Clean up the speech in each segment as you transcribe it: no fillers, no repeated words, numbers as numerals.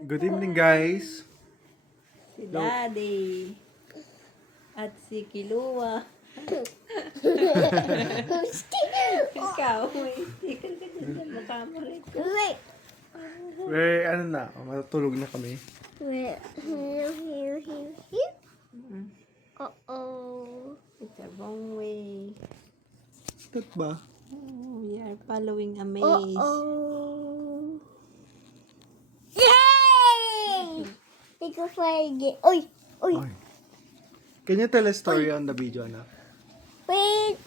Good evening, guys. Si Daddy. At si Kilua. Ikaw, may sticker ka dyan sa mukha mo rin. Ano na, matutulog na kami. Uh-oh. It's a wrong way. Tat ba? Oh, we are following a maze. Uh-oh. Yay! Take a fire again. Oy! Oy! Oy. Can you tell a story on the video, anak? Wait!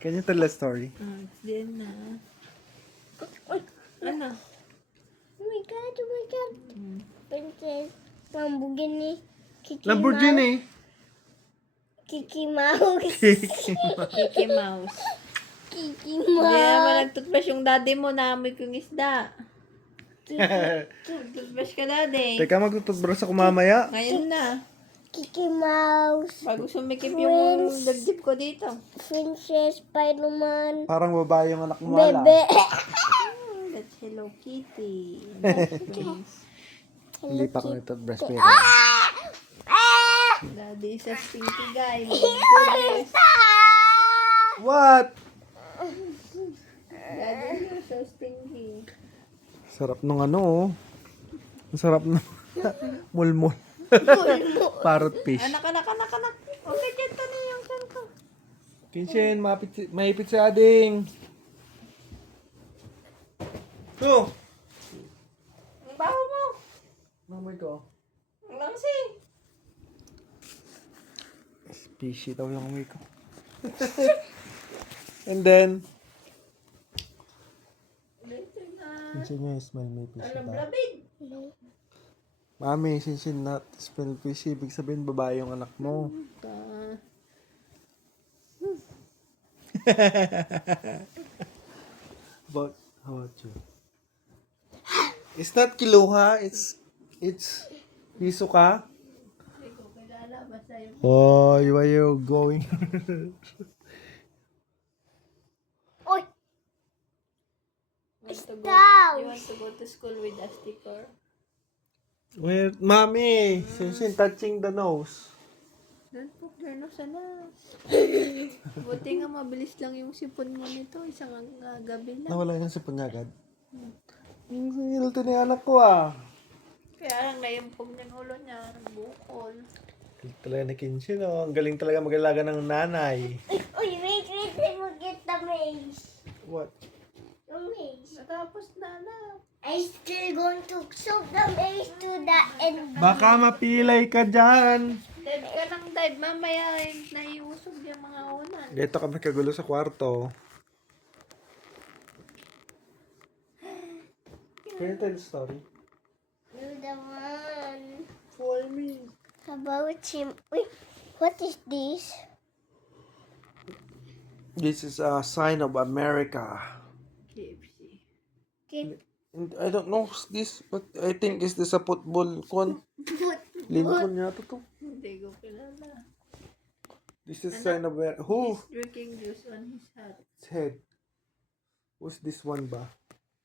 Can you tell a story? Oh, it's din na. Ano? Oh my god, oh my god. Princess Lamborghini. Kiki Lamborghini! Mouse. Kiki Mouse. Kiki Mouse. Kiki Hindi naman Mouse. nagtutbrush yung daddy mo, naamoy ko yung isda. Toothbrush ka, daddy. Teka, magtutubros ako mamaya. Ngayon na. Kiki Mouse. Bago sumikip yung dagdip ko dito. Princess Spider-Man. Parang babae yung anak mo, wala. Bebe. That's Hello Kitty. Hindi pa ako nagtutubros, pero. Daddy is a stinky guy. My goodness. What? Daddy is so stinky. Sarap nung ano, oh. Ang sarap ng mulmul. Parrot fish. Anak. Okay, dyan to na yung son ko. Kinshin, maipit si ading. Oh! Ang baho mo. Mamay ko. Ang langsing. Fishy daw yung amoy ko. And then, Kinshin niya smell may fishy Ano, daw. blabid? Mami, Kinshin not smell fishy. Ibig sabihin babae yung anak mo. How about you? It's not kiluha, it's Hisoka. Hindi ko kilala. Basta yung Oh, where you going? Oy! you want to go to school with a sticker? Where, Mami, Kinshin touching the nose. Don't poke your nose, anak. Buti nga mabilis lang yung sipon mo nito. Isang gabi lang. Nawala yung sipon niya agad. Nilto na yung anak ko, ah. Kaya lang naimpog ng ulo niya. Bukol. Galing talaga ni Kinshin, oh. Ang galing talaga mag-alaga ng nanay. Oy, wait, I forget the maze. What? The maze. Natapos na, anak. I still going to solve the maze to the end. Baka mapilay ka dyan. Dive ka ng dive. Mamaya naiusog yung mga unan. Dito kami kagulo sa kwarto. Can you tell the story? You're the one. For me. About him. Wait, what is this? This is a sign of America. KFC. Keep I don't know this, but I think is this a football con? Lincoln yata to. Hindi ko kilala. This is sign of America. Who? He's drinking juice on his hat. His head. Who's this one ba?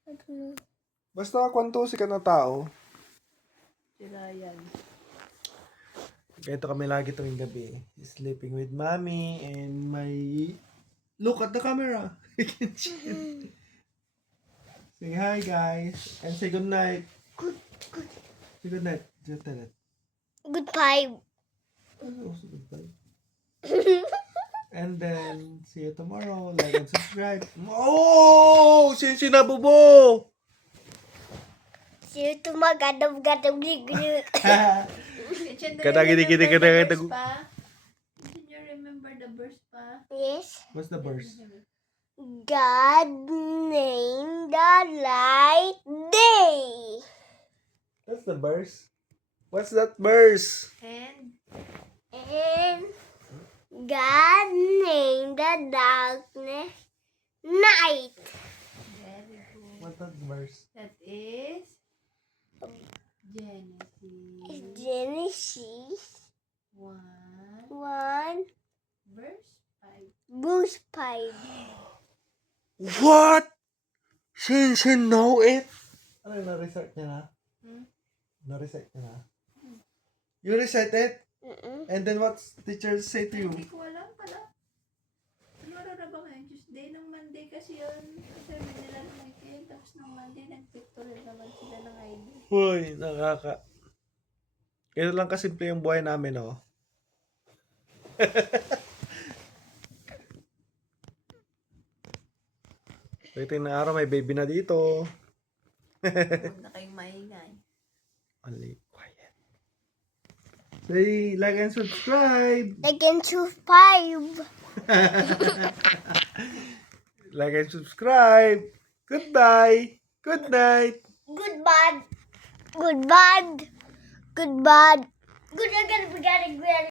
I don't know. Basta kwanto si ka na tao. Si Ryan. Ito kami lagi tuwing gabi. Sleeping with mommy and my... Look at the camera. Say hi guys. And say good night. Say good night. Just tell it. Goodbye. Also goodbye. And then, see you tomorrow. Like and subscribe. Oh! Sinabubo! See you tomorrow. Gadam. Kadagidi. Can you remember the verse pa? Yes. What's the verse? God named the light day. That's the verse. What's that verse? And And God named the darkness night. very good. What's that verse? That is Genesis Genesis 1 1 verse 5. verse 5. What? She know it. Ano yung na-recite niya na? Na-recite niya na? You recite it? And then what teacher say to you? Hindi ko alam pala. Ano na ba ngayon? Tuesday ng Monday kasi yun. Kasi may nila ng weekend. Tapos ng Monday, nag-pictorial naman sila ng ID. Uy, nakaka... Ito lang kasimple yung buhay namin, oh. Pagdating na araw, may baby na dito. Huwag na kayong maingay. Only quiet. Say, like and subscribe. Like and subscribe. Like and subscribe. Goodbye. Good night. Good bad. Good bad. Good bad. Good again.